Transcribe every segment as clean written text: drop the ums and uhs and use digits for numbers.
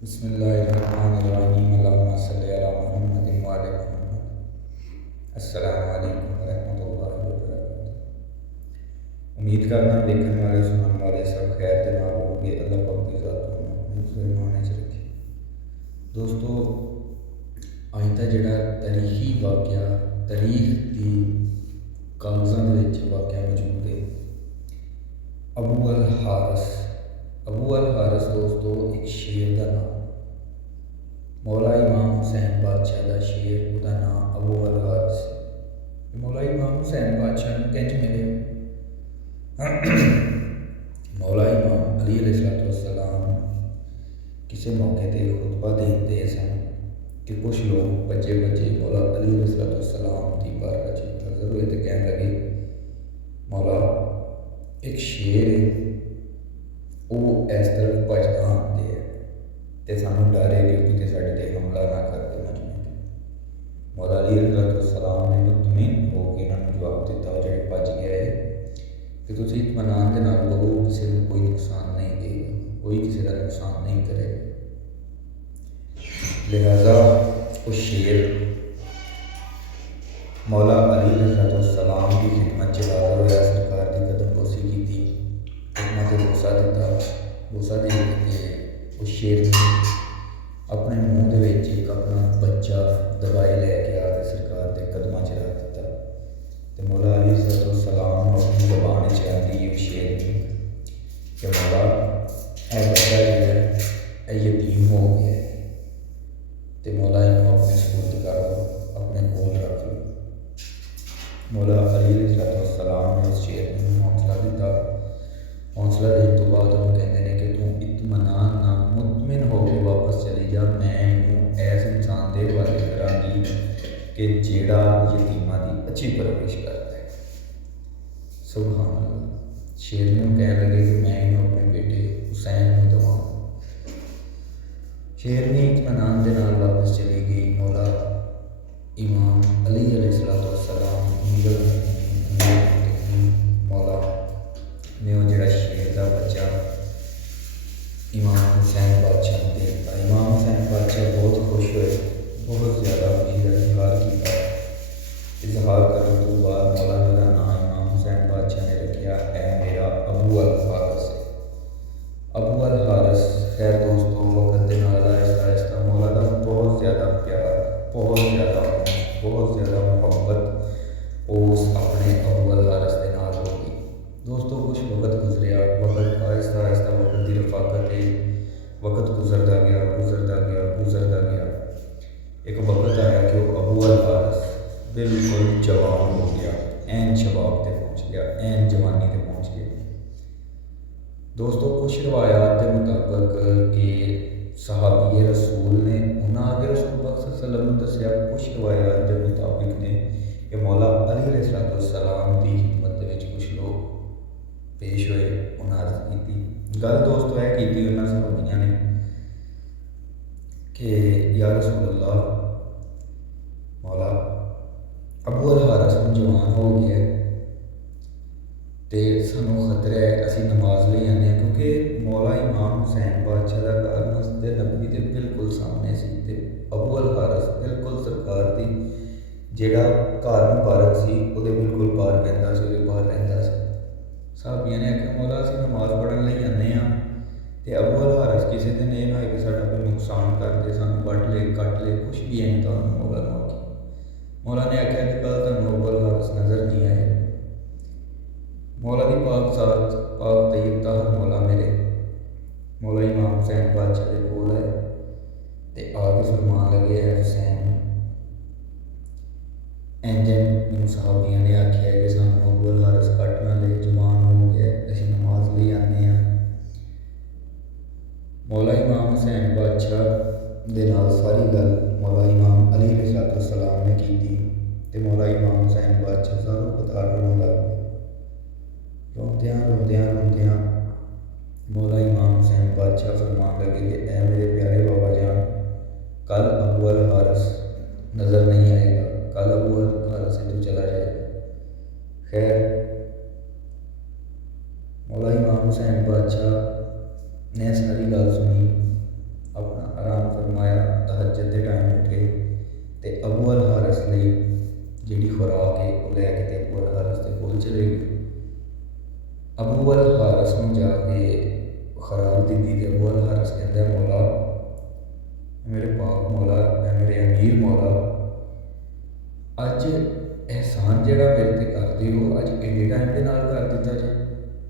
बिस्मिल्लाहिर्रहमानिर्रहीम अल्लाहुम्मा सल्लि अला मुहम्मदिन व आले मुहम्मद। अस्सलामु अलैकुम व रहमतुल्लाहि व बरकातुहू। उम्मीद करना देखने वाले सुनने वाले सब खैर के नाल होंगे। अल्लाह पाक की ज़ात अपने फरमाने च रखे। दोस्तों, अज का जिहड़ा तारीखी वाक़या तारीख की कागज़ां दे विच वाक़या मौजूद है अबू अल हारिस। अबू अल हारिस दोस्तों एक शेर का नाम, मौला इमाम हुसैन बादशाह का शेर, उसका नाम अबू अल हारिस। मौला इमाम हुसैन बादशाह ने किंज मिले? मौला इमाम अली अलैहिस्सलाम किसी मौके पर खुतबा देते सन कि कुछ लोग बच्चे बच्चे मौला अली अलैहिस्सलाम की बारगाह च हाज़र हुए तो कहने लगे, मौला एक शेर है, वो इस तरफ भजदा आते हैं तो सानू डर है कि कितने साढ़े ते हमला ना कर दे मजमे। मौला अली अलैहिस्सलाम ने मुतमईन होकर इन्होंने जवाब दिता, जो भज गया है कि तुम इत्मीनान के नाल लो, किसी को कोई नुकसान नहीं देगा, कोई किसी का नुकसान नहीं करेगा। लिहाजा उस शेर मौला अली अलैहिस्सलाम की खिदमत च हाज़र होया, सरकार की कदम बोसी की, हुकूमत बोसा दिता। बोसा दे के उस शेर ने अपने मुँह के एक अपना बच्चा दबाई लैके आके सरकार के कदमों च रख दिता। तो मौला अली अलैहिस्सलाम अपनी जबान च आती उस शेर की कि मौला यह बच्चा जो है यतीम हो गया है, तो मौला इन्हों अपने सपुर्द कर लो, अपने कोल रख लो। मौला अली अलैहिस्सलाम ने उस शेर को हौसला दिता। हौसला देने तो बाद वो कहते हैं कि तू इत्मीनान ना मुतमिन होकर वापस चली जा, मैं इन्हू ऐसे इंसान के हवाले करांगी कि जेड़ा यतीमां की अच्छी परवरिश करता है। सुभान अल्लाह। शेर में कह लगे कि मैं इन्हू अपने बेटे हुसैन को दवा। शेर ने इत्मीनान के नाल वापस चली गई। मौला इमाम अली अलैहिस्सलाम मौला ने वो जड़ा शेर का बच्चा इमाम हुसैन बादशाह ने देता। इमाम हुसैन बादशाह बहुत खुश हुए, बहुत ज़्यादा खुशी का इजहार किया। इजहार करने तो बाद मौला का नाम इमाम हुसैन बादशाह ने रखा है मेरा अबू अल हारिस। अबू अल हारिस। खैर दोस्तों, वक्त के नाल आहिस्ता आहिस्ता मौला का बहुत ज़्यादा प्यार, बहुत ज़्यादा मुहब्बत उस अपने अबू अल हारिस के नाल हो गई। दोस्तों कुछ वक्त गुजरिया, वक्त आहिस्ता आहिस्ता वक्त की रफाकत है, वक्त गुजरता गया, गुजरता गया, गुजरता गया। एक वक्त आया कि वो अबू अल हारिस बिल्कुल जवान हो गया, ऐन शबाब तक पहुँच गया, ऐन जवानी तक पहुँच गया। दोस्तों कुछ रवायात के मुताबिक कि सहाबी रसूल ने उन्हें आगे रसूल पाक सल्लल्लाहु अलैहि वसल्लम दसिया, कुछ रवायात के मुताबिक ने कि मौला अली अलैहिस्सलाम की खिदमत के कुछ लोग पेश हुए, उन्हें अर्ज की गल दोस्तों है की उन्होंने सहाबिया ने कि या रसूल अल्लाह, मौला अबू अल हारिस जवान हो गया तो सानू खतरा है, असी नमाज ले आने, क्योंकि मौला इमाम हुसैन बादशाह का घर मस्जिद नबवी के बिल्कुल सामने सी। अबू अल हारिस बिल्कुल सरकार की जेड़ा घर मुबारक सी उहदे बिल्कुल बाहर बहता से, बाहर रहता से। साहबिया ने आख्या मौला असी नमाज पढ़न लई आने तो अबू अल हारिस किसी दिन यह ना हो कि साडा कोई नुकसान कर दे, सानू वढ़ ले, कट ले, कुछ भी है तो मौला ने आख्या। मौला ने आख्या कि कल तुहानू अबू अल हारिस नज़र नहीं आए। मौला की पाक ज़ात पाक तय्यब ताहर मौला मेरे मौला इमाम हुसैन बादशाह के कोल है तो आके फरमान लगे है हुसैन, इंजन मैनू सहाबिया ने आख्या कि सानू अबू अल हारिस कट ना ले, जवान हो गया, असीं नमाज ले आने। मौला इमाम हुसैन बादशाह दे नाल सारी गल मौला इमाम अली अलैहिस्सलाम ने की तो मौला इमाम हुसैन बादशाह सारों पता रोन लग गए। रोंदियां रोंदियां रोंदियां मौला इमाम हुसैन बादशाह फरमान लगे कि ऐ मेरे प्यारे बाबा जान, कल अबू अल हारिस नज़र नहीं आएगा, कल अबू अल हारिस से तू चला जाएगा। खैर मौला इमाम हुसैन बादशाह ने सारी गल सुनी, अपना ਤੇ ਅਬੂ ਅਲ ਹਾਰਿਸ ਲਈ ਜਿਹੜੀ ਖੁਰਾਕ ਹੈ ਉਹ ਲੈ ਕੇ ਤੇ ਅਬੂ ਅਲ ਹਾਰਿਸ ਦੇ ਕੋਲ ਚਲੇ ਗਏ। ਅਬੂ ਅਲ ਹਾਰਿਸ ਨੂੰ ਜਾ ਕੇ ਖੁਰਾਕ ਦਿੱਤੀ ਤੇ ਅਬੂ ਅਲ ਹਾਰਿਸ ਕਹਿੰਦਾ, ਮੌਲਾ ਮੇਰੇ ਪਾਕ ਮੌਲਾ, ਮੇਰੇ ਅਮੀਰ ਮੌਲਾ, ਅੱਜ एहसान जड़ा मेरे ते करते हो अज एडे टाइम के नाल कर दिता जे।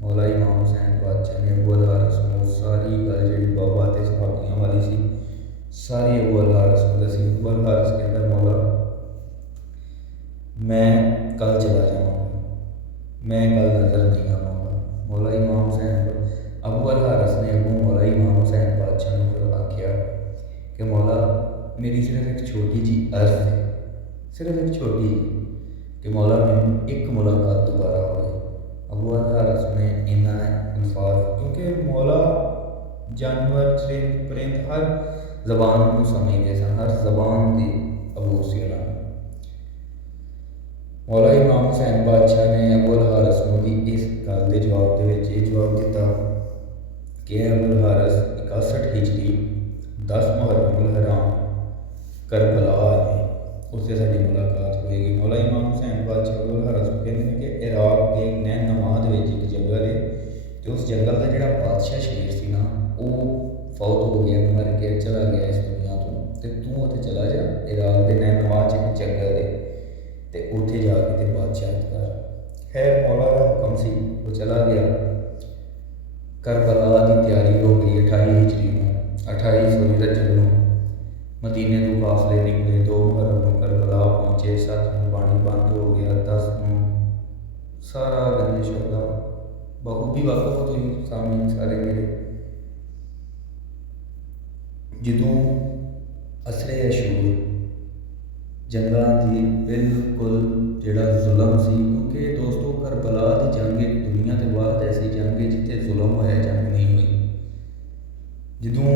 मौला इमाम हुसैन बादशाह ने अबू अल हारिस को सारी गल जी बाबा ते सहाबियां वाली सी सारी अबू अल हारिस को दसी। अबू अल हारिस कहता, मौला मैं कल चला जाऊँगा, मैं कल नजर नहीं आऊँगा। मौला इमाम हुसैन अबू अल हारिस ने अबू मौला इमाम हुसैन बादशाह ने आख्या कि मौला मेरी सिर्फ एक छोटी जी अर्ज है, सिर्फ एक छोटी कि मौला मैनू एक मुलाकात दोबारा हो। अबू अल हारिस ने इन्ना इंसाफ, क्योंकि मौला जानवर परिंद परिंद हर जबान को समझते सन, हर जबान की अबू सी उन्होंने। मौला इमाम हुसैन बादशाह ने अबू अल हारिस की इस गल के जवाब के जवाब दिता कि अबू अल हारिस 61 हिजरी 10 मुहर्रम उल हराम करबला में उससे साड़ी मुलाकात होएगी। मौला इमाम हुसैन बादशाह अबू अल हारिस कहते हैं कि इराक के नैन नमाज एक जंगल है, तो उस जंगल का जोड़ा बादशाह शेर से ना वो फौत हो गया, मर गया, चला गया इस दुनिया तो तू उत्थे चला जा, इराक के नैन नमाज एक जंगल है तो उत्थे जाके तो बादशाह कर। खैर मौला का हुक्म सी, वो चला गया। करबला की तैयारी हो गई 28 हिजरी में, 28 रजब में मदीने तो काफले निकले। 2 मुहर्रम करबला पहुँचे, 7 में पानी बंद हो गया, 10 में सारा गंदे शब्दा बखूबी वाकफ हो गई सामने सारे मेरे। जदों असरे अशूर जंगा की बिल्कुल जोड़ा जुल्म सी, क्योंकि दोस्तों करबला की जंग दुनिया के बाद ऐसी जंग जिते जुल्म होया जंग नहीं हुई। जदों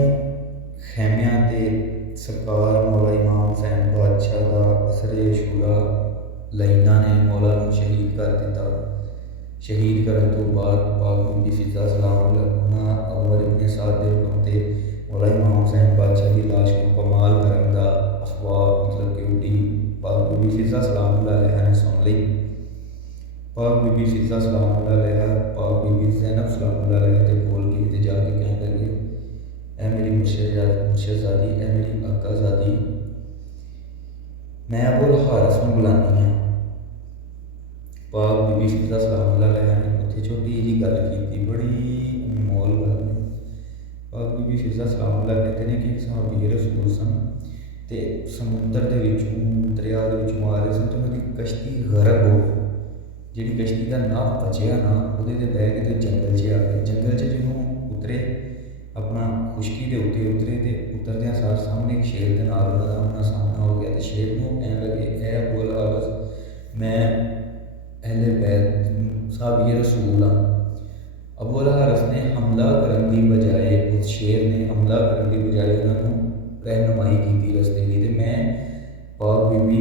खैमिया ते सरकार मौला इमाम हुसैन बादशाह का असरे अशूरा लाइना ने मौला को शहीद कर दिता। शहीद करने तो बाद पाक बीबी फिजा सलाम अमर इब्ने साद के हुक्म से मौला इमाम हुसैन बादशाह की लाश को पमाल करने का अफवाह मतलब कि उड़ी पाक बीबी फिजा सलाम ने सुन ली। पाक बीबी फिजा सलाम पाक बीबी ज़ैनब सलाम के कोल गई तो जाके क्या करिए, ऐ मेरी मुर्शदादी, ऐ मेरी आकाज़ादी, मैं अबू अल हारिस को बुलानी हाँ। पाक बीबी फिजा सलाम ने उत्थे छोटी जी गल की, बड़ी अनमोल गल। पाक बीबी फिजा सलाम कहते हैं कि सहाबी रसूल सन ते समुद्र के दरिया के आ रहे सन, तो उन्होंने कश्ती गरक हो गई। जी कश्ती का नाव बचया ना वो बह के तो जंगल च आ गए। जंगल जो उतरे अपना खुशकी के उत्ते उतरे तो उतरद सार सामने एक शेर के नाल उन्होंने सामना हो गया। तो शेर को कहने लगे, ए अबू अल हारिस, मैं अहले बैत साहब रसूल हाँ। अबू अल हारिस ने हमला करने की बजाय, उस शेर ने हमला करने की बजाय उन्होंने रहनुमाई की रस्ते की। तो मैं पाक बीबी,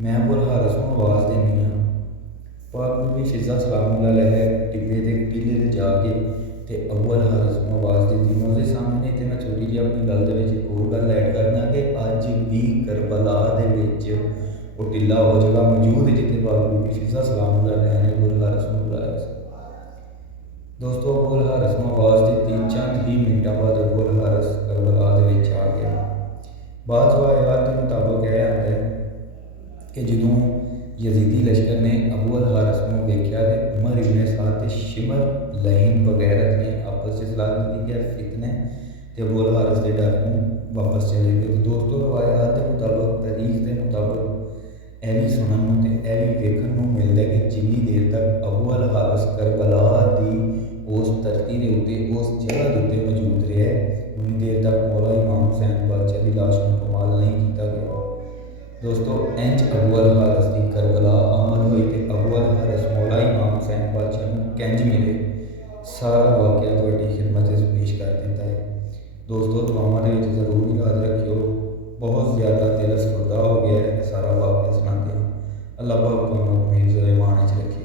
मैं अबू अल हारिस को आवाज़ देनी हाँ। पाक बीबी फिजा सलाम टिब्बे के टीले से जाके तो अबू अल हारिस को आवाज़ दी। मैं उसके सामने तो मैं छोटी जी अपनी गल एक होर गल ऐड करना कि अज भी करबला के वो टिला वो जगह मौजूद है जिते पाक बीबी फिजा सलाम ने अबू अल हारिस को बुलाया। दोस्तों अबू अल हारिस को आवाज़ दी, चंद ही मिनटों बाद अबू अल हारिस करबला आ गया। बाद वायत के मुताबिक यह आता है कि जदों यजीदी लश्कर ने अबू अल हारिस को देखा तो उमर इब्ने साद शिमर लाइन वगैरह ने आपस में सलाह की कि फितने तो अबू अल हारिस के डर को वापस चले गए। तो दोस्तों रवायात के मुताबिक, तारीख के मुताबिक एवी सुनने तो एवी वेखन को मिलता है कि जिनी देर तक अबू अल हारिस करबला की उस धरती के उत्ते उस जगह के उत्ते मौजूद रहा है, उन्नी देर तक मौला इमाम हुसैन बादशाह की लाश को कमाल नहीं किया गया। दोस्तों इंज अबू अल हारिस की करबला अमल हुई तो अबू अल हारिस मौला इमाम हुसैन बादशाह को कंज मिले, सारा वाक़या थोड़ी खिदमत पेश कर दिता है। दोस्तों दुआवां दे विच जरूर याद रखियो, बहुत ज़्यादा दिल असफुरदा हो गया है सारा वाक़या सुनाते हैं। अल्लाह पाक तुहानूं अपनी ईमान च रखे।